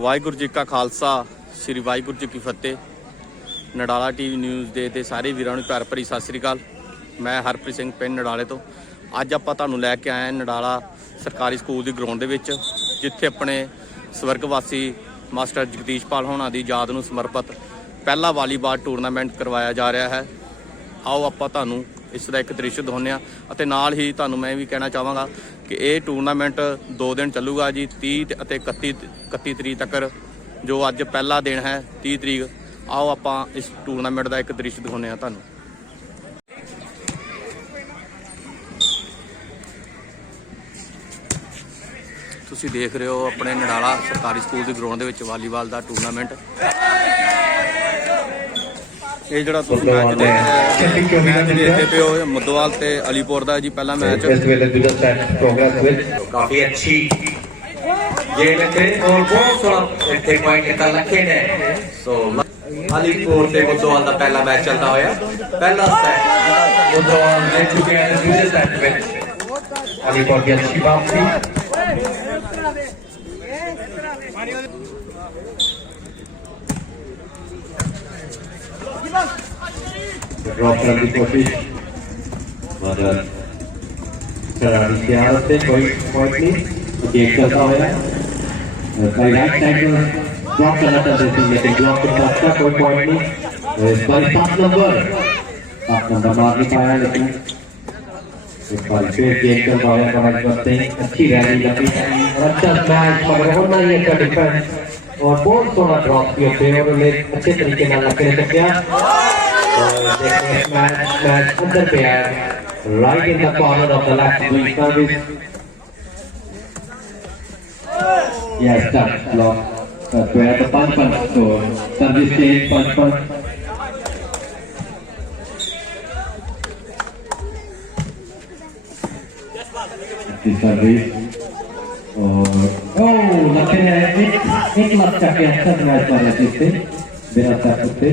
वाहिगुरू जी का खालसा श्री वाहिगुरू जी की फतेह। नडाला TV news ਦੇ ਸਾਰੇ ਵੀਰਾਂ ਨੂੰ ਪਿਆਰ ਭਰੀ ਸਤਿ ਸ੍ਰੀ ਅਕਾਲ। ਮੈਂ ਹਰਪ੍ਰੀਤ ਸਿੰਘ ਪਿੰਡ ਨਡਾਲੇ ਤੋਂ। ਅੱਜ ਆਪਾਂ ਤੁਹਾਨੂੰ ਲੈ ਕੇ ਆਏ ਹਾਂ ਨਡਾਲਾ ਸਰਕਾਰੀ ਸਕੂਲ ਦੀ ਗਰਾਊਂਡ ਦੇ ਵਿੱਚ, ਜਿੱਥੇ ਆਪਣੇ ਸਵਰਗਵਾਸੀ ਮਾਸਟਰ ਜਗਦੀਸ਼ਪਾਲ ਹੋਣਾ ਦੀ ਯਾਦ ਨੂੰ ਸਮਰਪਿਤ ਪਹਿਲਾ ਵਾਲੀਬਾਲ ਟੂਰਨਾਮੈਂਟ ਕਰਵਾਇਆ ਜਾ ਰਿਹਾ ਹੈ। आओ ਆਪਾਂ ਤੁਹਾਨੂੰ ਇਸ ਦਾ ਇੱਕ ਦ੍ਰਿਸ਼ ਦਿਖਾਉਂਦੇ ਹਾਂ ਅਤੇ ਨਾਲ ਹੀ ਤੁਹਾਨੂੰ ਮੈਂ ਵੀ ਕਹਿਣਾ ਚਾਹਾਂਗਾ कि ये टूरनामेंट 2 दिन चलूगा जी, 30 ਅਤੇ 31 तरीक तक, जो अज पहला दिन है 30 तरीक। आओ ਆਪਾਂ इस टूरनामेंट का एक दृश्य दिखाने ਤੁਹਾਨੂੰ। ਤੁਸੀਂ देख रहे हो अपने नडाला सरकारी स्कूल की ग्राउंड के वालीबाल का टूरनामेंट। ये जो मैच देखते पे हो मुद्दोवाल ते अलीपुर का जी पहला मैच। काफी अच्छी गेम थे और बहुत सोहना इत्थे पॉइंट इतना लखे ने। सो अलीपुर ते मुद्दोवाल का पहला मैच चलता होया। पहला सेट मुद्दोवाल ले चुके हैं, दूसरे सेट में अलीपुर की अच्छी वापसी। ड्रॉप करने की कोशिश मगर शराबी की आदत से कोई पॉइंट नहीं गेम चलता हुआ है। कई राइट साइड में ड्रॉप करना चाहते थे लेकिन ड्रॉप के साथ का कोई पॉइंट नहीं। इस बार 7 नंबर मार नहीं पाया, लेकिन इस बार फिर गेम चल रहा है। कमेंट करते हैं अच्छी रैली लगी और अच्छा मैच, मगर होना ही अच्छा डिफेंस और बहुत सोना ड्रॉप किए थे और उन्हें अच्छे तरीके से रखने से किया। मैच अंदर पे आया, right in the corner of the left wing service. Yes touch block where the punch score service change punch service और लगते हैं एक लग के अच्छा मैच वाले जिससे बिना टच से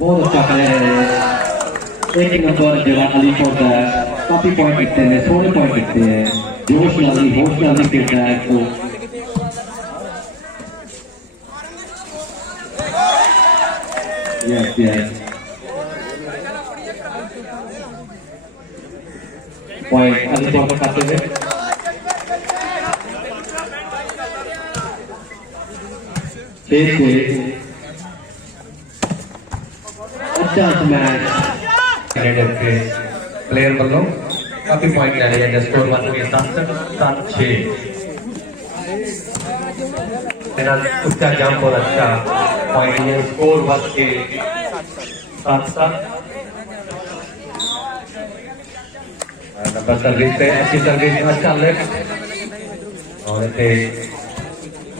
बहुत अच्छा प्लेयर। एक नंबर जो अलीपुर का काफी पॉइंट दिखते हैं, 16 पॉइंट दिखते हैं। जोश नाली खेलता है तो यस पॉइंट अलीपुर को खाते हुए अच्छा मैच कैनेडा के प्लेयर वालों काफी पॉइंट ले रहे हैं। स्कोर 7-6 उसका जंप बहुत अच्छा पॉइंट है। स्कोर 7-7 नंबर सर्विस पे अच्छी सर्विस, अच्छा लेफ्ट और इतने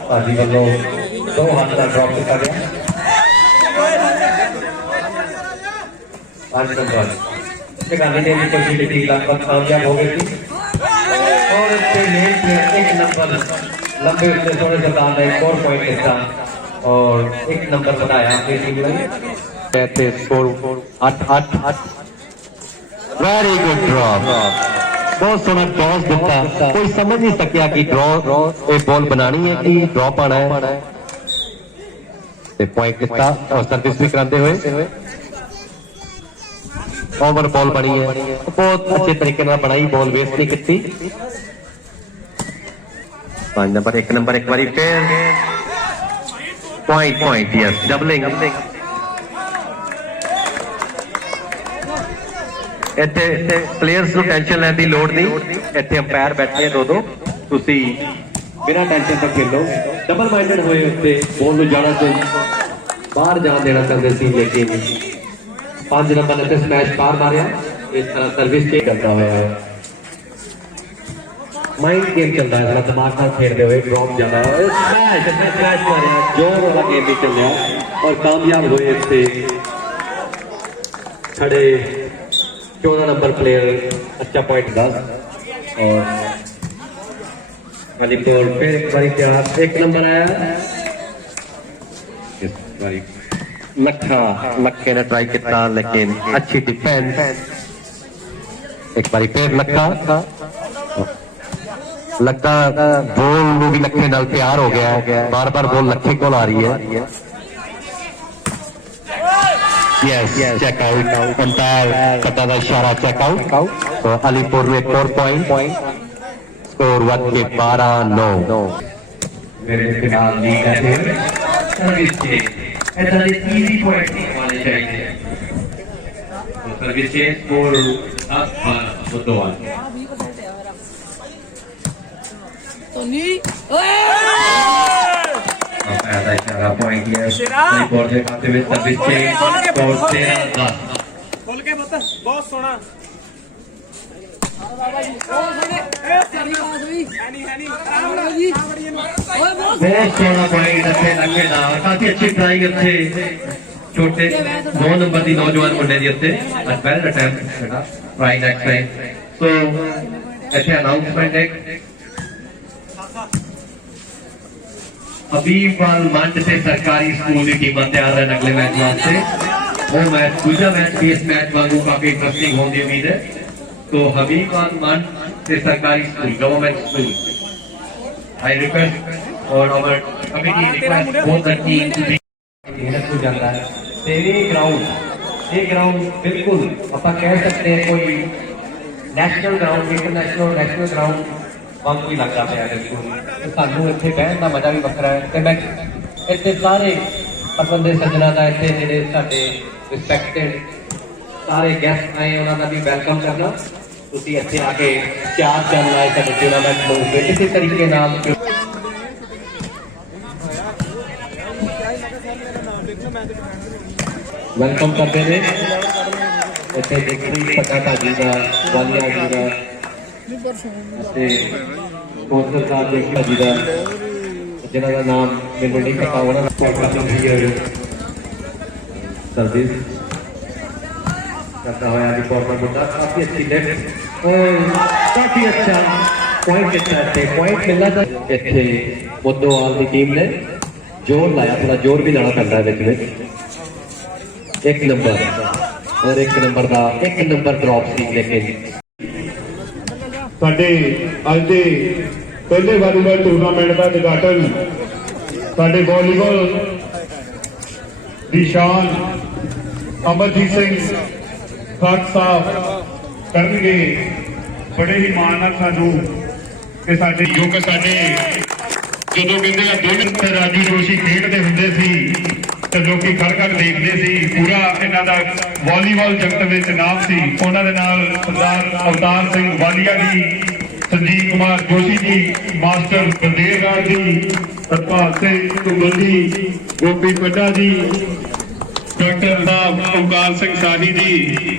पाजी वालों 2 हाथ का ड्रॉप किया गया। 5 नंबर निकालने की पॉसिबिलिटी लगभग कामयाब हो गई थी और इसके लेट में 1 नंबर लंबे उसने सोने से डाल रहे 4 पॉइंट के साथ और 1 नंबर बनाया अपनी टीम ने। कहते स्कोर 8-8। वेरी गुड ड्रॉप, बहुत सोना टॉस दिता। कोई समझ नहीं सकिया कि ड्रॉ बॉल बनानी है कि ड्रॉप आना है। पॉइंट दिता और सर्विस भी कराते हुए ओवर बॉल बनी है, बहुत अच्छे तरीके से बनाई, बॉल वेस्ट नहीं की। 5 नंबर 1 नंबर एक बारी फिर पॉइंट यस डबलिंग। इतने प्लेयर्स को टेंशन लेने की लोड़ नहीं, इतने अंपायर बैठे हैं 2-2, तुसी बिना टेंशन तो खेलो। डबल माइंडेड हुए उत्ते बॉल जाना तो बाहर जान देना चाहते थे, लेकिन 5 नंबर ने स्मैश बाहर मारिया। इस तरह सर्विस चेक करता हुआ माइंड गेम चल रहा है, थोड़ा दिमाग का खेलते हुए ड्रॉप ज्यादा स्मैश मारिया, जोर वाला गेम भी चल रहा और कामयाब हुए। इससे खड़े 14 नंबर प्लेयर, अच्छा पॉइंट 10 और मणिपुर फिर एक बारी क्या 1 नंबर आया। इस बारी लखे ने ट्राई किया लेकिन अच्छी डिफेंस एक बारी फिर लक्का लक्का बॉल ਨੂੰ ਵੀ ਲੱਖੇ ਨਾਲ ਪਿਆਰ ਹੋ ਗਿਆ ਹੈ ਬਾਰ ਬਾਰ ਬੋਲ ਲੱਖੇ ਕੋਲ ਆ ਰਹੀ ਹੈ yes check out पंताल पता ਦਾ ਇਸ਼ਾਰਾ check out तो अलीपुर में 4 point स्कोर 1 के 12-9 मेरे फिलहाल लीग है सर्विस के ऐसा दे इजी पॉइंट होने चाहिए तो सर्विस के स्कोर अप बुद्धवार तो नहीं ऐसा इशारा पॉइंट किया नहीं बोर्ड से खाते हुए सर्विस के स्कोर 13-10 खोल के बता बहुत सोना बहुत सोना पॉइंट अच्छे लगे ना काफी अच्छी ट्राई करते छोटे 9 नंबर की नौजवान मुंडे दी उत्ते well attempt try next time so अच्छे अनाउंसमेंट है हबीबवाल मंच से सरकारी स्कूल की टीम तैयार है अगले मैच वास्ते वो मैच दूसरा मैच भी इस मैच वांगू काफी इंटरेस्टिंग होने की उम्मीद है तो हबीबवाल मंच से सरकारी school government school I request और our committee request both the team to मेहनत हो जाता है तेरे ग्राउंड ये ग्राउंड बिल्कुल ਆਪਾਂ ਕਹਿ सकते हैं कोई नेशनल ग्राउंड नेशनल ग्राउंड वांग कोई लगता है बिल्कुल सानू इत्थे बहन का मजा भी वखरा है ते मैं इत्थे सारे पसंद दे सज्जना दा इत्थे जेडे साडे रिस्पेक्टेड सारे गेस्ट आए उन्हां दा भी वेलकम करना ਤੁਸੀਂ ਇੱਥੇ ਆ ਕੇ ਚਾਰ ਚੰਨ ਲਾਏ ਸਾਡੇ ਟੂਰਨਾਮੈਂਟ ਨੂੰ ਇਸੇ ਤਰੀਕੇ ਨਾਲ ਵੈਲਕਮ ਕਰਦੇ ਨੇ ਇੱਥੇ ਦੇਖੀ ਪਟਾਕਾ ਜੀ ਦਾ ਵਾਲੀਆ ਜੀ ਦਾ ਤੇ ਕੋਸਰ ਸਾਹਿਬ ਦੇਖੀ ਜੀ ਦਾ ਜਿਹਨਾਂ ਦਾ ਨਾਮ ਮੈਨੂੰ ਨਹੀਂ ਪਤਾ ਉਹਨਾਂ ਦਾ ਸਰਵਿਸ करता हुआ अभी फॉर्मर मुद्दा काफी अच्छी लेफ्ट और काफी अच्छा पॉइंट कितना थे पॉइंट मिलना था इतने मुद्दोवाल की टीम ने जोर लाया थोड़ा जोर भी लाना पड़ता है विच एक नंबर और एक नंबर ड्रॉप सी लेकिन ਸਾਡੇ ਅੱਜ ਦੇ ਪਹਿਲੇ ਵਾਲੀਬਾਲ ਟੂਰਨਾਮੈਂਟ ਦਾ ਉਦਘਾਟਨ ਸਾਡੇ ਵਾਲੀਬਾਲ ਦੀ ਸ਼ਾਨ ਅਮਰਜੀਤ ਸਿੰਘ ਖਾਕ ਸਾਹਿਬ ਕਰਨਗੇ ਬੜੇ ਹੀ ਮਾਣ ਨਾਲ ਸਾਨੂੰ ਕਿ ਸਾਡੇ ਯੁੱਗ ਸਾਡੇ ਜਦੋਂ ਕਹਿੰਦੇ ਆ ਦੋਵੇਂ ਰਾਜੂ ਜੋਸ਼ੀ ਖੇਡਦੇ ਹੁੰਦੇ ਸੀ ਤੇ ਲੋਕੀ ਖੜ ਖੜ ਦੇਖਦੇ ਸੀ ਪੂਰਾ ਇਹਨਾਂ ਦਾ ਵਾਲੀਬਾਲ ਜਗਤ ਵਿੱਚ ਨਾਮ ਸੀ ਉਹਨਾਂ ਦੇ ਨਾਲ ਸਰਦਾਰ ਅਵਤਾਰ ਸਿੰਘ ਵਾਲੀਆ ਜੀ ਸੰਜੀਵ ਕੁਮਾਰ ਜੋਸ਼ੀ ਜੀ ਮਾਸਟਰ ਬਲਦੇਵ ਜੀ ਹਰਪਾਲ ਸਿੰਘ ਘੁੰਮਲ ਜੀ ਗੋਪੀ ਪੱਡਾ ਜੀ ਡਾਕਟਰ ਸਾਹਿਬ ਓਮਕਾਰ ਸਿੰਘ ਸਾਹੀ ਜੀ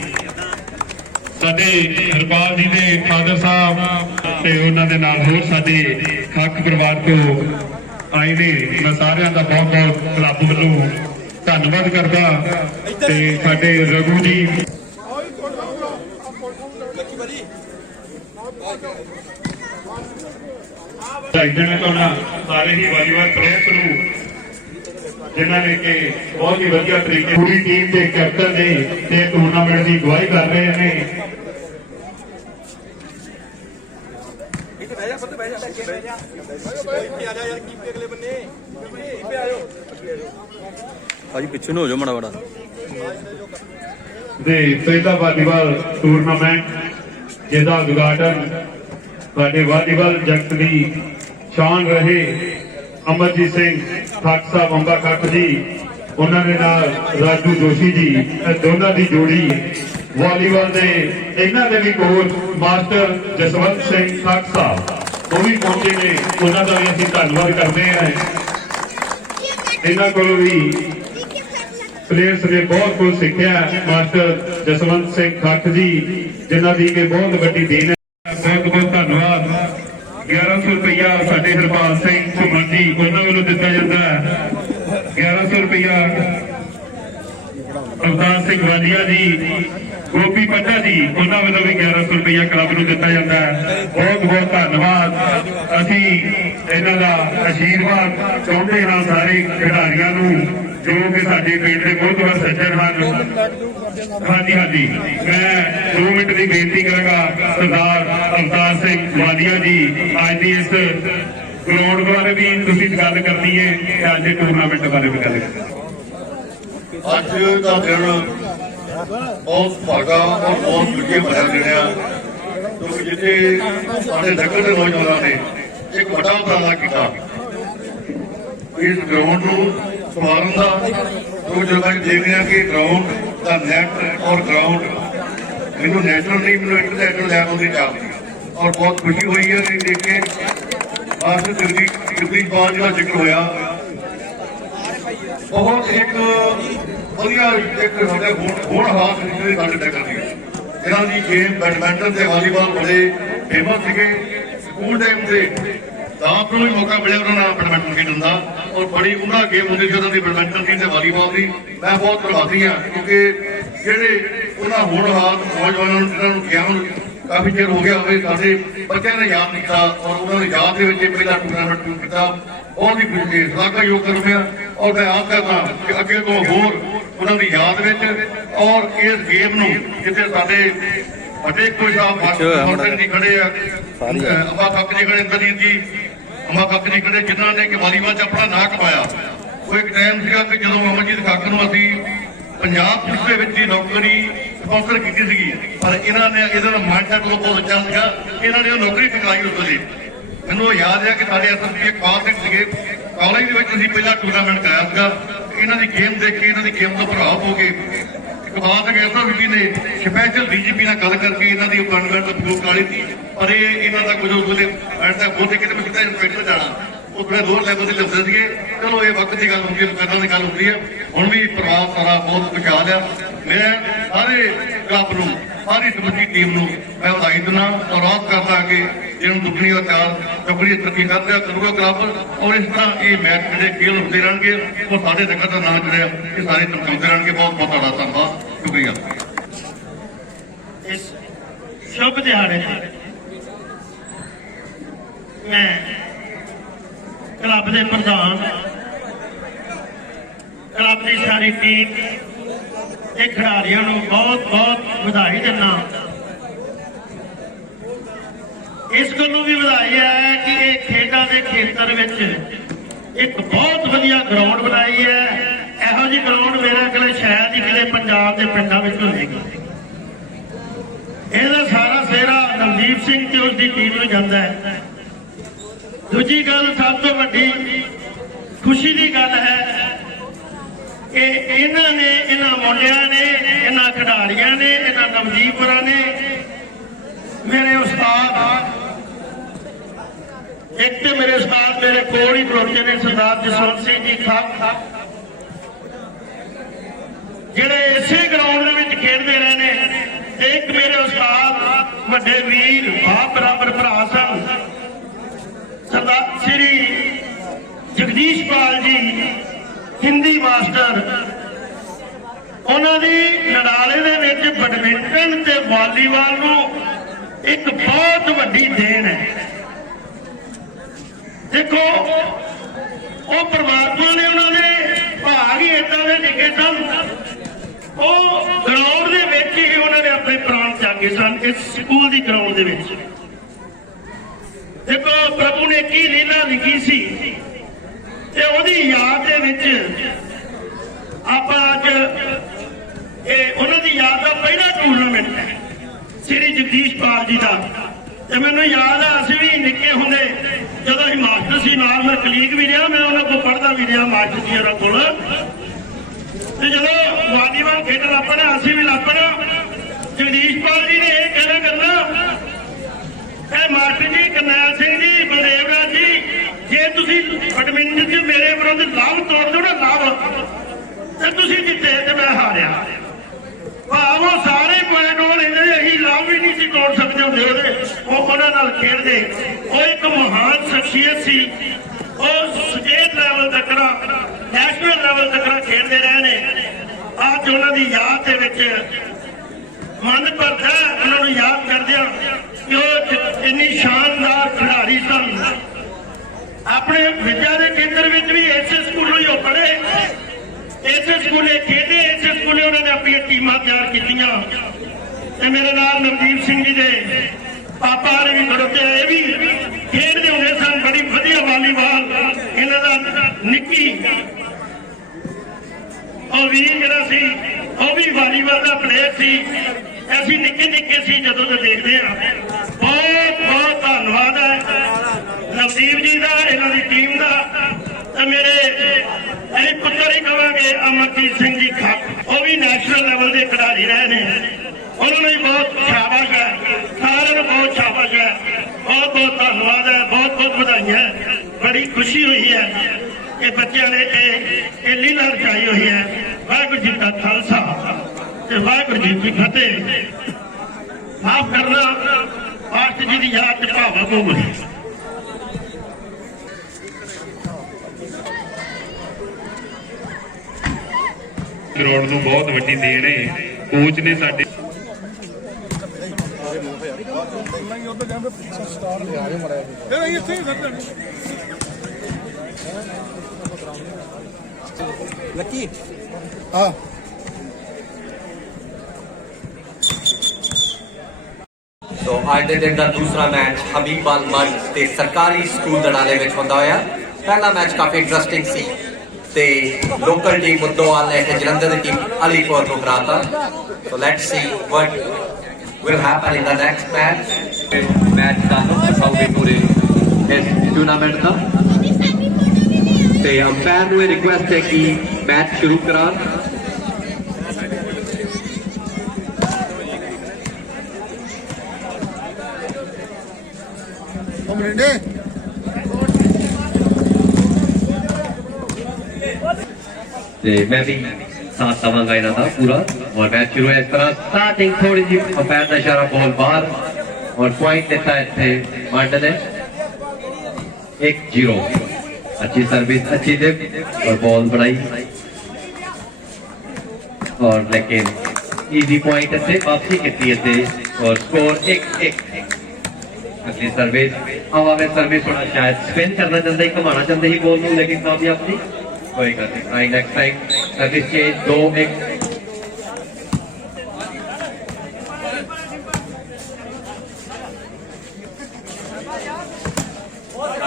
ਸਾਡੇ ਹਰਪਾਲ ਜੀ ਦੇ ਫਾਦਰ ਸਾਹਿਬ ਤੇ ਉਹਨਾਂ ਦੇ ਨਾਲ ਹੋਰ ਸਾਡੇ ਖਾਕ ਪਰਿਵਾਰ ਤੋਂ ਆਏ ਨੇ ਮੈਂ ਸਾਰਿਆਂ ਦਾ ਬਹੁਤ ਬਹੁਤ ਕਲੱਬ ਵੱਲੋਂ ਧੰਨਵਾਦ ਕਰਦਾ ਤੇ ਸਾਡੇ ਰਘੂ ਜੀ ਚਾਹੀਦਾ ਤਾਂ ਸਾਰੇ ਹੀ ਵਾਲੀਬਾਲ ਪਲੇਅਰਸ ਨੂੰ ਜਿਨ੍ਹਾਂ ਨੇ ਕਿ ਬਹੁਤ ਹੀ ਵਧੀਆ ਤਰੀਕੇ ਪੂਰੀ ਟੀਮ ਦੇ ਕੈਪਟਨ ਨੇ ਤੇ ਟੂਰਨਾਮੈਂਟ ਦੀ ਅਗਵਾਈ ਕਰ ਰਹੇ ਨੇ ਭਾਜੀ ਪਿੱਛੇ ਨੂੰ ਹੋ ਜਾਓ ਮਾੜਾ ਬੜਾ ਦੇ ਪਹਿਲਾ ਵਾਲੀਬਾਲ ਟੂਰਨਾਮੈਂਟ ਜਿਹਦਾ ਉਦਘਾਟਨ ਸਾਡੇ ਵਾਲੀਬਾਲ ਜਗਤ ਦੀ ਸ਼ਾਨ ਰਹੇ ਅਮਰਜੀਤ ਸਿੰਘ ਖਾਕ ਸਾਹਿਬ ਅੰਬਾ ਕੱਟ ਜੀ ਉਹਨਾਂ ਦੇ ਨਾਲ ਰਾਜੂ ਜੋਸ਼ੀ ਜੀ ਇਹ ਦੋਨਾਂ ਦੀ ਜੋੜੀ ਵਾਲੀਬਾਲ ਦੇ ਇਹਨਾਂ ਦੇ ਵੀ ਕੋਚ ਮਾਸਟਰ ਜਸਵੰਤ ਸਿੰਘ ਖਾਕ ਸਾਹਿਬ ਉਹ ਵੀ ਪਹੁੰਚੇ ਨੇ ਉਹਨਾਂ ਦਾ ਵੀ ਅਸੀਂ ਧੰਨਵਾਦ ਕਰਦੇ ਹਾਂ ਇਹਨਾਂ ਕੋਲੋਂ ਵੀ ਪਲੇਅਰਸ ਨੇ ਬਹੁਤ ਕੁਝ ਸਿੱਖਿਆ ਮਾਸਟਰ ਜਸਵੰਤ ਸਿੰਘ ਖਾਕ ਜੀ ਜਿਨ੍ਹਾਂ ਦੀ ਕਿ ਬਹੁਤ ਵੱਡੀ ਦੇਣ ਹੈ ਬਹੁਤ ਬਹੁਤ ਧੰਨਵਾਦ 1100 ਰੁਪਇਆ ਸਾਡੇ ਹਰਪਾਲ ਸਿੰਘ ਘੁੰਮਣ ਜੀ ਉਹਨਾਂ ਵੱਲੋਂ ਦਿੱਤਾ ਜਾਂਦਾ ਹੈ 1100 ਰੁਪਇਆ ਅਵਤਾਰ ਸਿੰਘ ਵਾਲੀਆ ਜੀ ਗੋਪੀ ਪੱਟਾ ਜੀ ਉਹਨਾਂ ਵੱਲੋਂ ਵੀ 1100 ਰੁਪਇਆ ਕਲੱਬ ਨੂੰ ਦਿੱਤਾ ਜਾਂਦਾ ਹੈ ਬਹੁਤ ਬਹੁਤ ਧੰਨਵਾਦ ਅਸੀਂ ਇਹਨਾਂ ਦਾ ਆਸ਼ੀਰਵਾਦ ਚਾਹੁੰਦੇ ਹਾਂ ਸਾਰੇ ਖਿਡਾਰੀਆਂ ਨੂੰ ਜੋ ਕਿ ਸਾਡੇ ਪਿੰਡ ਦੇ ਬਹੁਤ ਵੱਡੇ ਸੱਜਣ ਹਨ। ਹਾਂਜੀ ਮੈਂ 2 ਮਿੰਟ ਦੀ ਬੇਨਤੀ ਕਰਾਂਗਾ ਸਰਦਾਰ ਅਵਤਾਰ ਸਿੰਘ ਵਾਲੀਆ ਜੀ, ਅੱਜ ਦੀ ਇਸ ਗਰਾਊਂਡ ਬਾਰੇ ਵੀ ਤੁਸੀਂ ਗੱਲ ਕਰਨੀ ਹੈ ਤੇ ਅੱਜ ਦੇ ਟੂਰਨਾਮੈਂਟ ਬਾਰੇ ਵੀ ਗੱਲ ਕਰਨੀ। ਅੱਜ ਦਾ ਦਿਨ ਬਹੁਤ ਭਾਗਾ ਔਰ ਬਹੁਤ ਵਧੀਆ ਬਣਿਆ ਰਿਹਾ, ਕਿਉਂਕਿ ਜਿੱਥੇ ਸਾਡੇ ਨਗਰ ਦੇ ਨੌਜਵਾਨਾਂ ਨੇ ਇੱਕ ਵੱਡਾ ਉਪਰਾਲਾ ਕੀਤਾ ਇਸ ਗਰਾਊਂਡ ਨੂੰ ਸਵਾਰਨ ਦਾ। ਕਿਉਂਕਿ ਜਦੋਂ ਮੈਂ ਦੇਖ ਰਿਹਾ ਕਿ ਗਰਾਊਂਡ ਦਾ ਨੈਟ ਔਰ ਗਰਾਊਂਡ ਮੈਨੂੰ ਨੈਸ਼ਨਲ ਨਹੀਂ, ਮੈਨੂੰ ਇੰਟਰਨੈਸ਼ਨਲ ਲੈਵਲ ਤੇ ਚੱਲਦੀ ਔਰ ਬਹੁਤ ਖੁਸ਼ੀ ਹੋਈ ਹੈ ਕਿ ਦੇਖ ਕੇ ਮਾਸਟਰ ਜਗਦੀਸ਼ ਬਾਜ ਦਾ ਜ਼ਿਕਰ ਹੋਇਆ। ਬਹੁਤ ਇੱਕ ਵਧੀਆ ਇੱਕ ਸਾਡੇ ਹੋਣਹਾਰ ਜਿਹੜੇ ਸਾਡੇ ਟੱਕਰ ਦੀ ਇਹਨਾਂ ਦੀ ਗੇਮ ਬੈਡਮਿੰਟਨ ਤੇ ਵਾਲੀਬਾਲ ਬੜੇ ਫੇਮਸ ਸੀਗੇ। ਸਕੂਲ ਟਾਈਮ ਤੇ ਆਪ ਨੂੰ ਵੀ ਮੌਕਾ ਮਿਲਿਆ ਉਹਨਾਂ ਨਾਲ ਬੈਡਮਿੰਟਨ ਖੇਡਣ ਦਾ ਔਰ ਬੜੀ ਉਮਰਾ ਗੇਮ ਹੁੰਦੀ ਸੀ ਉਹਨਾਂ ਦੀ ਬੈਡਮਿੰਟਨ ਦੀ ਤੇ ਵਾਲੀਬਾਲ ਦੀ। ਮੈਂ ਬਹੁਤ ਪ੍ਰਭਾਵੀ ਹਾਂ ਕਿਉਂਕਿ ਜਿਹੜੇ ਉਹਨਾਂ ਹੋਣਹਾਰ ਨੌਜਵਾਨਾਂ ਨੂੰ ਜਿਹਨਾਂ ਨੂੰ ਗਿਆਨ ਕਾਫੀ ਚਿਰ ਹੋ ਗਿਆ ਹੋਵੇ, ਸਾਡੇ ਬੱਚਿਆਂ ਨੇ ਯਾਦ ਕੀਤਾ ਔਰ ਉਹਨਾਂ ਦੀ ਯਾਦ ਦੇ ਵਿੱਚ ਪਹਿਲਾ ਟੂਰਨਾਮੈਂਟ ਕੀਤਾ। ਬਹੁਤ ਹੀ ਖੁਸ਼ੀ ਸ਼ਲਾਘਾਯੋਗ ਕਰ ਰਿਹਾ ਔਰ ਮੈਂ ਆਸ ਕਰਦਾ ਕਿ ਅੱਗੇ ਤੋਂ ਹੋਰ ਉਹਨਾਂ ਦੀ ਯਾਦ ਵਿੱਚ ਔਰ ਇਸ ਗੇਮ ਨੂੰ ਜਿੱਥੇ ਸਾਡੇ ਵੱਡੇ ਕੋਈ ਸਾਹਿਬ ਜੀ ਖੜੇ ਆ, ਅੰਬਾ ਕੱਕ ਜੀ ਖੜੇ, ਇੰਦਰਜੀਤ ਜੀ ਅੰਬਾ ਕੱਕ ਜੀ ਖੜੇ, ਜਿਨ੍ਹਾਂ ਨੇ ਕਿ ਵਾਲੀਬਾਲ 'ਚ ਆਪਣਾ ਨਾਂ ਕਮਾਇਆ। ਉਹ ਇੱਕ ਟਾਈਮ ਸੀਗਾ ਕਿ ਜਦੋਂ ਅਮਰਜੀਤ ਕੱਕ ਨੂੰ ਅਸੀਂ ਪੰਜਾਬ ਪੁਲਿਸ ਦੇ ਵਿੱਚ ਦੀ ਨੌਕਰੀ ਸਪਾਂਸਰ ਕੀਤੀ ਸੀਗੀ, ਪਰ ਇਹਨਾਂ ਨੇ ਇਹਦਾ ਮਾਈਂਡਸੈਟ ਬਹੁਤ ਅੱਛਾ ਸੀਗਾ, ਇਹਨਾਂ ਨੇ ਉਹ ਨੌਕਰੀ ਟਿਕਾਈ ਉਸ ਵੇਲੇ। ਮੈਨੂੰ ਯਾਦ ਹੈ ਕਿ ਸਾਡੇ ਐਸਐਸਪੀ ਇਕਬਾਲ ਸਿੰਘ ਸੀਗੇ, ਕਾਲਜ ਦੇ ਵਿੱਚ ਅਸੀਂ ਪਹਿਲਾ ਟੂਰਨਾਮੈਂਟ ਕਰਾਇਆ ਸੀਗਾ। ਇਹਨਾਂ ਦੀ ਗੇਮ ਦੇਖ ਕੇ, ਇਹਨਾਂ ਦੀ ਗੇਮ ਤੋਂ ਪ੍ਰਭਾਵ ਹੋ ਕੇ ਇਕਬਾਲ ਸਿੰਘ ਐਸਐਸਪੀ ਨੇ ਸਪੈਸ਼ਲ ਡੀਜੀਪੀ ਨਾਲ ਗੱਲ ਕਰਕੇ ਇਹਨਾਂ ਦੀ ਅਪਾਇੰਟਮੈਂਟ ਅਪਰੂਵ ਕਰਾ ਲਈ ਸੀ। ਪਰ ਇਹਨਾਂ ਦਾ ਕੁਝ ਉਸ ਵੇਲੇ ਐਸਾ ਬੋਲਦੇ ਕਿਤੇ ਮੈਂ ਕਿਤੇ ਇੰਸਪੈਕਟਰ ਜਾਣਾ, ਉਹ ਥੋੜੇ ਲੋਅਰ ਲੈਵਲ ਤੇ ਲਿਖਦੇ ਸੀਗੇ। ਚਲੋ ਇਹ ਵਕਤ ਦੀ ਗੱਲ ਹੁੰਦੀ ਹੈ, ਪਹਿਲਾਂ ਦੀ ਗੱਲ ਹੁੰਦੀ ਹੈ। ਹੁਣ ਵੀ ਪਰਿਵਾਰ ਸਾਰਾ ਬਹੁਤ ਖੁਸ਼ਹਾਲ ਆ। ਮੈਂ ਸਾਰੇ ਕਲੱਬ ਨੂੰ, ਸਾਰੀ ਸਮੁੱਚੀ ਟੀਮ ਨੂੰ ਮੈਂ ਵਧਾਈ ਦਿੰਦਾ ਔਰ ਆਸ ਕਰਦਾ ਕਿ ਜਿਹਨੂੰ ਦੁੱਗਣੀ ਔਰ ਚੌਗਣੀ ਤਰੱਕੀ ਕਰਦਾ ਕਰੂਗਾ ਕਲੱਬ ਔਰ ਇਸ ਤਰ੍ਹਾਂ ਇਹ ਮੈਚ ਜਿਹੜੇ ਖੇਲ ਹੁੰਦੇ ਰਹਿਣਗੇ ਉਹ ਸਾਡੇ ਨਗਰ ਦਾ ਨਾਮ ਜਿਹੜਾ ਇਹ ਸਾਰੇ ਚਮਕਾਉਂਦੇ ਰਹਿਣਗੇ। ਬਹੁਤ ਬਹੁਤ ਤੁਹਾਡਾ ਧੰਨਵਾਦ, ਸ਼ੁਕਰੀਆ। ਇਸ ਸ਼ੁਭ ਦਿਹਾੜੇ ਤੇ ਮੈਂ ਕਲੱਬ ਦੇ ਪ੍ਰਧਾਨ, ਕਲੱਬ ਦੀ ਸਾਰੀ ਟੀਮ ਤੇ ਖਿਡਾਰੀਆਂ ਨੂੰ ਬਹੁਤ ਬਹੁਤ ਵਧਾਈ ਦਿੰਦਾ। ਇਸ ਗੱਲੋਂ ਵੀ ਵਧਾਈ ਹੈ ਕਿ ਇਹ ਖੇਡਾਂ ਦੇ ਖੇਤਰ ਵਿੱਚ ਇੱਕ ਬਹੁਤ ਵਧੀਆ ਗਰਾਊਂਡ ਬਣਾਈ ਹੈ। ਇਹੋ ਜਿਹੀ ਗਰਾਊਂਡ ਮੇਰੇ ਕੋਲ ਸ਼ਾਇਦ ਹੀ ਕਿਤੇ ਪੰਜਾਬ ਦੇ ਪਿੰਡਾਂ ਵਿੱਚ ਹੋਵੇਗੀ। ਇਹਦਾ ਸਾਰਾ ਸਿਹਰਾ ਨਵਦੀਪ ਸਿੰਘ ਤੇ ਉਸ ਦੀ ਟੀਮ ਨੂੰ ਜਾਂਦਾ ਹੈ। ਦੂਜੀ ਗੱਲ, ਸਭ ਤੋਂ ਵੱਡੀ ਖੁਸ਼ੀ ਦੀ ਗੱਲ ਹੈ ਕਿ ਇਹਨਾਂ ਨੇ, ਇਹਨਾਂ ਮੁੰਡਿਆਂ ਨੇ, ਇਹਨਾਂ ਖਿਡਾਰੀਆਂ ਨੇ, ਇਹਨਾਂ ਨਵਦੀਪਰਾਂ ਨੇ ਮੇਰੇ ਉਸਤਾਦ, ਇੱਕ ਤੇ ਮੇਰੇ ਉਸਤਾਦ ਮੇਰੇ ਕੋਲ ਹੀ ਖਲੋਤੇ ਨੇ ਸਰਦਾਰ ਜਸਵੰਤ ਸਿੰਘ ਜੀ ਖਾਕ, ਜਿਹੜੇ ਇਸੇ ਗਰਾਊਂਡ ਦੇ ਵਿੱਚ ਖੇਡਦੇ ਰਹੇ ਨੇ। ਤੇ ਇੱਕ ਮੇਰੇ ਉਸਤਾਦ ਵੱਡੇ ਵੀਰ ਆਪ ਬਰਾਬਰ ਭਰਾ ਸਨ ਸਰਦਾਰ ਸ੍ਰੀ ਜਗਦੀਸ਼ ਪਾਲ ਜੀ, ਹਿੰਦੀ ਮਾਸਟਰ। ਉਹਨਾਂ ਦੀ ਨਡਾਲੇ ਦੇ ਵਿੱਚ ਬੈਡਮਿੰਟਨ ਤੇ ਵਾਲੀਬਾਲ ਨੂੰ ਇੱਕ ਬਹੁਤ ਵੱਡੀ ਦੇਣ ਹੈ। ਦੇਖੋ, ਉਹ ਪਰਮਾਤਮਾ ਨੇ ਉਹਨਾਂ ਦੇ ਭਾਗ ਹੀ ਏਦਾਂ ਦੇ ਲਿਖੇ ਸਨ। ਉਹ ਗਰਾਊਂਡ ਦੇ ਵਿੱਚ ਹੀ ਉਹਨਾਂ ਨੇ ਆਪਣੇ ਪ੍ਰਾਣ ਤਿਆਗੇ ਸਨ, ਇਸ ਸਕੂਲ ਦੀ ਗਰਾਊਂਡ ਦੇ ਵਿੱਚ। ਦੇਖੋ, ਪ੍ਰਭੂ ਨੇ ਕੀ ਲੀਲਾ ਲਿਖੀ ਸੀ ਤੇ ਉਹਦੀ ਯਾਦ ਦੇ ਵਿੱਚ ਆਪਾਂ ਅੱਜ ਇਹ ਉਹਨਾਂ ਦੀ ਯਾਦ ਦਾ ਪਹਿਲਾ ਟੂਰਨਾਮੈਂਟ ਹੈ ਸ੍ਰੀ ਜਗਦੀਸ਼ ਪਾਲ ਜੀ ਦਾ। ਤੇ ਮੈਨੂੰ ਯਾਦ ਆ, ਅਸੀਂ ਵੀ ਨਿੱਕੇ ਹੁੰਦੇ ਜਦੋਂ ਅਸੀਂ ਮਾਸਟਰ ਸੀ, ਨਾਲ ਮੈਂ ਕਲੀਗ ਵੀ ਰਿਹਾ, ਮੈਂ ਉਹਨਾਂ ਕੋਲ ਪੜ੍ਹਦਾ ਵੀ ਰਿਹਾ ਮਾਸਟਰ ਜੀ ਹੋਰਾਂ ਕੋਲ। ਤੇ ਜਦੋਂ ਵਾਲੀਬਾਲ ਖੇਡਣ ਲੱਪਣਾ, ਅਸੀਂ ਵੀ ਲੱਪਣਾ, ਜਗਦੀਸ਼ ਪਾਲ ਜੀ ਨੇ ਇਹ ਕਹਿਣਾ ਕਰਨਾ, ਇਹ ਮਾਸਟਰ ਜੀ, ਕਰਨੈਲ ਸਿੰਘ ਜੀ, ਬਲਦੇਵ ਰਾਜ ਜੀ, ਜੇ ਤੁਸੀਂ ਬੈਡਮਿੰਟਨ 'ਚ ਮੇਰੇ ਵਿਰੁੱਧ ਲਾਭ ਤੋੜ ਦਿਓ ਨਾ, ਲਾਭ, ਤੇ ਤੁਸੀਂ ਜਿੱਤੇ ਤੇ ਮੈਂ ਹਾਰਿਆ। ਭਾਵ ਉਹ ਸਾਰੇ ਪੁਆਇੰਟ ਉਹ ਲੈਂਦੇ, ਅਸੀਂ ਲਾਭ ਵੀ ਨਹੀਂ ਸੀ ਤੋੜ ਸਕਦੇ ਹੁੰਦੇ ਉਹਦੇ। ਉਹ ਉਹਨਾਂ ਨਾਲ ਖੇਡਦੇ। ਉਹ ਇੱਕ ਮਹਾਨ ਸ਼ਖਸੀਅਤ ਸੀ। ਉਹ ਸਟੇਟ ਲੈਵਲ ਤੱਕ, ਨੈਸ਼ਨਲ ਲੈਵਲ ਤੱਕ ਖੇਡਦੇ ਰਹੇ ਨੇ। ਅੱਜ ਉਹਨਾਂ ਦੀ ਯਾਦ ਦੇ ਵਿੱਚ ਮਨ ਭਰਦਾ ਉਹਨਾਂ ਨੂੰ ਯਾਦ ਕਰਦਿਆਂ ਕਿ ਉਹ ਇੰਨੀ ਸ਼ਾਨਦਾਰ ਖਿਡਾਰੀ ਸਨ। ਆਪਣੇ ਵਿਦਿਆ ਦੇ ਕੇਂਦਰ ਵਿੱਚ ਵੀ ਇਸੇ ਸਕੂਲੋਂ ਹੀ ਉਹ ਪੜ੍ਹੇ ਇਸੇ ਸਕੂਲੇ ਖੇਡੇ, ਇਸੇ ਸਕੂਲੇ ਉਹਨਾਂ ਨੇ ਆਪਣੀਆਂ ਟੀਮਾਂ ਤਿਆਰ ਕੀਤੀਆਂ ਤੇ ਮੇਰੇ ਨਾਲ ਨਵਦੀਪ ਸਿੰਘ ਜੀ ਦੇ ਪਾਪਾ ਨੇ ਵੀ ਖੜੋਤੇ, ਇਹ ਵੀ ਖੇਡਦੇ ਹੁੰਦੇ ਸਨ, ਬੜੀ ਵਧੀਆ ਵਾਲੀਬਾਲ ਇਹਨਾਂ ਦਾ ਨਿੱਕੀ ਉਹ ਵੀ ਮੇਰਾ ਸੀ, ਉਹ ਵੀ ਵਾਲੀਬਾਲ ਦਾ ਪਲੇਅਰ ਸੀ। ਅਸੀਂ ਨਿੱਕੇ ਨਿੱਕੇ ਸੀ ਜਦੋਂ ਤੋਂ ਦੇਖਦੇ ਆ। ਬਹੁਤ ਬਹੁਤ ਧੰਨਵਾਦ ਹੈ ਨਵਦੀਪ ਜੀ ਦਾ, ਇਹਨਾਂ ਦੀ ਟੀਮ ਦਾ ਤੇ ਮੇਰੇ ਇਹ ਪੁੱਤਰ ਹੀ ਕਹਾਂਗੇ ਅਮਰਜੀਤ ਸਿੰਘ ਜੀ ਖੱਪ, ਉਹ ਵੀ ਨੈਸ਼ਨਲ ਲੈਵਲ ਦੇ ਖਿਡਾਰੀ ਰਹੇ ਨੇ। ਉਹਨਾਂ ਨੂੰ ਵੀ ਬਹੁਤ ਸ਼ਾਬਾਸ਼ ਹੈ, ਸਾਰਿਆਂ ਨੂੰ ਬਹੁਤ ਸ਼ਾਬਾਸ਼ ਹੈ, ਬਹੁਤ ਬਹੁਤ ਧੰਨਵਾਦ ਹੈ, ਬਹੁਤ ਬਹੁਤ ਵਧਾਈਆਂ। ਬੜੀ ਖੁਸ਼ੀ ਹੋਈ ਹੈ ਕਿ ਬੱਚਿਆਂ ਨੇ ਇਹ ਲੀਲਾ ਰਚਾਈ ਹੋਈ ਹੈ। ਵਾਹਿਗੁਰੂ ਜੀ ਦਾ ਖਾਲਸਾ ਤੇ ਵਾਹਿਗੁਰੂ ਜੀ ਕੀ ਫਤਿਹ। ਮਾਫ ਕਰਨਾ, ਪਾਸਟਰ ਜੀ ਦੀ ਯਾਦ ਚ ਭਾਵੁਕ ਹੋ ਗਏ। ਗਰਾਊਂਡ ਨੂੰ ਬਹੁਤ ਵੱਡੀ ਦੇਣ ਹੈ ਕੋਚ ਨੇ ਸਾਡੇ। ਲੱਕੀ तो आज के दिन का दूसरा मैच हबीबाल मठ ते सरकारी स्कूल दड़ाले में होंदा होया। पहला मैच काफी इंटरेस्टिंग सी ते लोकल टीम मुद्दोवाल ने ते जलंधर की टीम अलीपुर को हराता। So let's see what will happen in the next match. Match का दिखाओगे पूरे इस टूर्नामेंट का ते अंपायर ਨੂੰ ਰਿਕੁਐਸਟ ਹੈ ਕਿ ਮੈਚ ਸ਼ੁਰੂ ਕਰਾਉਣ। मैं भी साथ दवांगा इन्हों का पूरा। और मैच शुरू है इस तरह, स्टार्टिंग थोड़ी जी अंपायर का इशारा बॉल बाहर और पॉइंट देता है इतने मंड ने 1-0। अच्छी सर्विस, अच्छी लिफ्ट और बॉल बनाई और लेकिन इजी पॉइंट से वापसी की और स्कोर 1-1। अगली सर्विस हवा में सर्विस थोड़ा शायद स्पिन करना चाहते ही, घुमाना चाहते ही बॉल को, लेकिन कामयाब नहीं। कोई गल नहीं, नेक्स्ट टाइम सर्विस चेंज 2-1।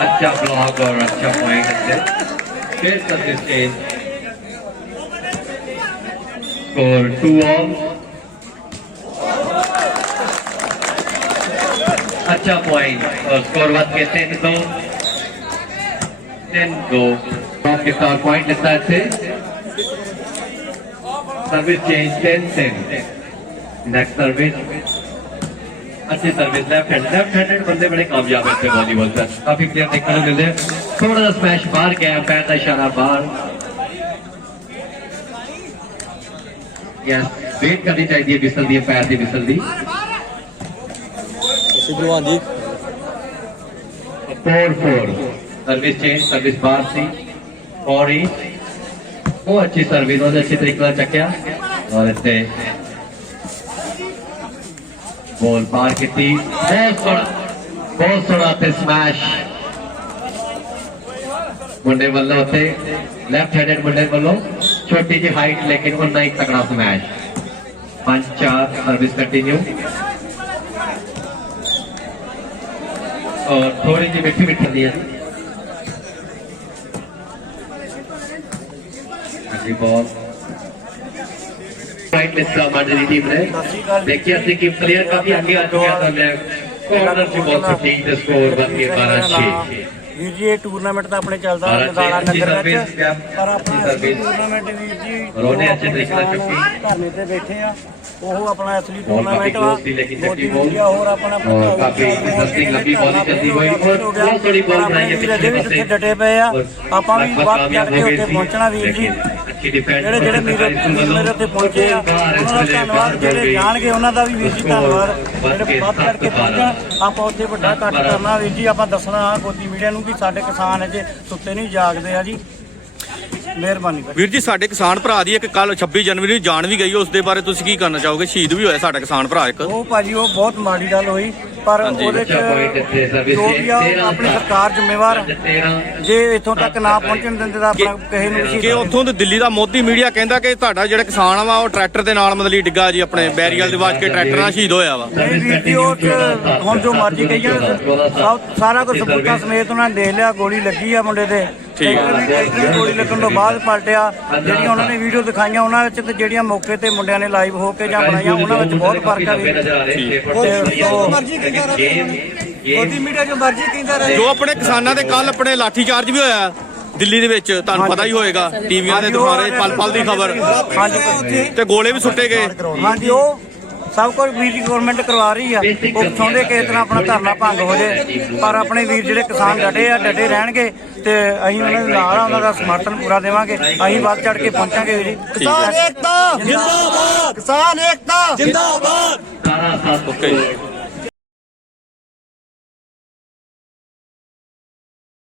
अच्छा ब्लॉक और अच्छा पॉइंट से फिर सर्विस चेंज, स्कोर 2-all। अच्छा पॉइंट और स्कोर बात कहते हैं 10-2 के साथ पॉइंट लेता है थे। Service change 10-10। नेक्स्ट सर्विस अच्छी सर्विस, लेफ्ट हैंडेड बंदे बड़े कामयाब है वॉलीबॉल पर, काफी प्लेयर देखने को मिलते। थोड़ा सा स्मैश बाहर गया, पैर का इशारा बाहर। यस, वेट करनी चाहिए बिसल दी, पैर की बिसल दी। 4-4 सर्विस चेंज, सर्विस बाहर थी और ही वो अच्छी सर्विस, बहुत अच्छी तरीके से चक्या और इतने बॉल पार की थी। बहुत सोना थे स्मैश मुंडे वालों होते, लेफ्ट हैंडेड मुंडे वालों, छोटी जी हाइट लेकिन उन्ना ही तगड़ा स्मैश। 5-4 सर्विस कंटिन्यू और थोड़ी सी मिठी मिठी दी है। बॉल पॉइंट मिस का हमारी टीम ने देखिए थी कि प्लेयर काफी आगे आ चुका था। कॉर्नर से बॉल छुट्टी, स्कोर बन गया 12-6। ਵੀਰ ਜੀ ਇਹ ਟੂਰਨਾਮੈਂਟ ਤਾਂ ਆਪਣੇ ਚੱਲਦਾ ਨਜ਼ਾਰਾ ਨਗਰ ਵਿੱਚ, ਪਰ ਆਪਣਾ ਟੂਰਨਾਮੈਂਟ ਵੀਰ ਜੀ ਉਹਨੇ ਅੱਛੇ ਤਰੀਕੇ ਨਾਲ ਚੁੱਕੀ, ਧਰਨੇ ਤੇ ਬੈਠੇ ਆ। ਉਹ ਆਪਣਾ ਅਸਲੀ ਟੂਰਨਾਮੈਂਟ ਵਾ, लेकिन चक्की ਹੋਰ ਆਪਣਾ काफी इंटरेस्टिंग लंबी बॉल चलती हुई और बहुत थोड़ी बॉल बनाई है पिछले पासे। ਡਟੇ पए आ, ਆਪਾਂ ਵੀ ਵੱਧ ਚੜ ਕੇ ਉੱਥੇ ਪਹੁੰਚਣਾ ਵੀਰ ਜੀ। अच्छी डिफेंस ਜਿਹੜੇ ਮੇਰੇ ਉੱਥੇ ਪਹੁੰਚੇ ਆ ਉਹਨਾਂ ਦਾ ਧੰਨਵਾਦ, ਜਿਹੜੇ ਜਾਣਗੇ ਉਹਨਾਂ ਦਾ ਵੀ ਵੀਰ ਜੀ ਧੰਨਵਾਦ। ਜਿਹੜੇ ਵੱਧ ਚੜ ਕੇ ਪਹੁੰਚਣ, ਆਪਾਂ ਉੱਥੇ ਵੱਡਾ ਇਕੱਠ ਕਰਨਾ ਵੀਰ ਜੀ। ਆਪਾਂ ਦੱਸਣਾ ਗੋਦੀ ਮੀਡੀਆ ਨੂੰ ਕਿ ਸਾਡੇ ਕਿਸਾਨ ਅਜੇ ਸੁੱਤੇ ਨਹੀਂ ਜਾਗਦੇ ਆ ਜੀ। ਮਿਹਰਬਾਨੀ ਵੀਰ ਜੀ, ਸਾਡੇ ਕਿਸਾਨ ਭਰਾ ਦੀ ਇੱਕ ਕੱਲ 26 ਜਨਵਰੀ ਨੂੰ ਜਾਨ ਵੀ ਗਈ, ਉਸ ਦੇ ਬਾਰੇ ਤੁਸੀਂ ਕੀ ਕਰਨਾ ਚਾਹੋਗੇ? ਸ਼ਹੀਦ ਵੀ ਹੋਇਆ ਸਾਡਾ ਕਿਸਾਨ ਭਰਾ ਇੱਕ। ਉਹ ਭਾਜੀ ਉਹ ਬਹੁਤ ਮਾੜੀ ਗੱਲ ਹੋਈ। ਪਰ ਉਹਦੇ 'ਚ ਜੋ ਵੀ ਆ ਆਪਣੀ ਸਰਕਾਰ ਜ਼ਿੰਮੇਵਾਰ ਆ। ਜੇ ਇੱਥੋਂ ਤੱਕ ਨਾ ਪਹੁੰਚਣ ਦਿੰਦੇ ਤਾਂ ਆਪਣਾ ਕਿਸੇ ਨੂੰ ਕਿ ਉੱਥੋਂ ਦੇ ਦਿੱਲੀ ਦਾ ਮੋਦੀ ਮੀਡੀਆ ਕਹਿੰਦਾ ਕਿ ਤੁਹਾਡਾ ਜਿਹੜਾ ਕਿਸਾਨ ਵਾ ਉਹ ਟਰੈਕਟਰ ਦੇ ਨਾਲ ਮਤਲਬ ਡਿੱਗਾ ਜੀ ਆਪਣੇ ਬੈਰੀਅਲ ਦੇ ਵੱਜ ਕੇ ਟਰੈਕਟਰ ਨਾਲ ਸ਼ਹੀਦ ਹੋਇਆ ਵਾ। ਨਹੀਂ ਵੀਰ ਜੀ, ਉਹ 'ਚ ਹੁਣ ਜੋ ਮਰਜ਼ੀ ਕਹੀ ਜਾਣ, ਸਾਰਾ ਕੁਝ ਸਬੂਤਾਂ ਸਮੇਤ ਉਹਨਾਂ ਨੇ ਦੇਖ ਲਿਆ। ਗੋਲੀ ਲੱਗੀ ਆ ਮੁੰਡੇ ਤੇ, ਟਰੈਕਟਰ ਦੀ ਗੋਲੀ ਲੱਗਣ ਤੋਂ ਬਾਅਦ ਪਲਟਿਆ। ਜਿਹੜੀਆਂ ਉਹਨਾਂ ਨੇ ਵੀਡੀਓ ਦਿਖਾਈਆਂ ਉਹਨਾਂ ਵਿੱਚ ਤੇ ਜਿਹੜੀਆਂ ਮੌਕੇ ਤੇ ਮੁੰਡਿਆਂ ਨੇ ਲਾਈਵ ਹੋ ਕੇ ਜਾਂ ਬਣਾਈਆਂ ਉਹਨਾਂ ਵਿੱਚ ਬਹੁਤ ਫਰਕ ਆ ਵੀਰ। ਮੋਦੀ ਮੀਡੀਆ ਜੋ ਮਰਜ਼ੀ ਕਹਿੰਦਾ ਰਹੇ। ਜੋ ਆਪਣੇ ਕਿਸਾਨਾਂ ਦੇ ਕੱਲ ਆਪਣੇ ਲਾਠੀ ਚਾਰਜ ਵੀ ਹੋਇਆ ਦਿੱਲੀ ਦੇ ਵਿੱਚ, ਤੁਹਾਨੂੰ ਪਤਾ ਹੀ ਹੋਏਗਾ, ਟੀਵੀਆਂ ਦੇ ਦੁਆਰੇ ਪਲ ਪਲ ਦੀ ਖਬਰ, ਤੇ ਗੋਲੇ ਵੀ ਸੁੱਟੇ ਗਏ। ਹਾਂਜੀ, ਉਹ ਸਭ ਕੁਝ ਵੀਰ ਦੀ ਗਵਰਨਮੈਂਟ ਕਰਵਾ ਰਹੀ ਆ। ਉਹ ਚਾਹੁੰਦੇ ਕਿਸੇ ਤਰ੍ਹਾਂ ਆਪਣਾ ਧਰਨਾ ਭੰਗ ਹੋ ਜਾਏ, ਪਰ ਆਪਣੇ ਵੀਰ ਜਿਹੜੇ ਕਿਸਾਨ ਡਟੇ ਰਹਿਣਗੇ ਤੇ ਅਸੀਂ ਉਹਨਾਂ ਦੇ ਨਾਲ ਆ, ਉਹਨਾਂ ਦਾ ਸਮਰਥਨ ਪੂਰਾ ਦੇਵਾਂਗੇ। ਅਸੀਂ ਵੱਧ ਚੜ ਕੇ ਪਹੁੰਚਾਂਗੇ ਵੀਰ ਜੀ। ਕਿਸਾਨ ਏਕਤਾ ਜਿੰਦਾਬਾਦ, ਕਿਸਾਨ ਏਕਤਾ ਜਿੰਦਾਬਾਦ। ਓਕੇ।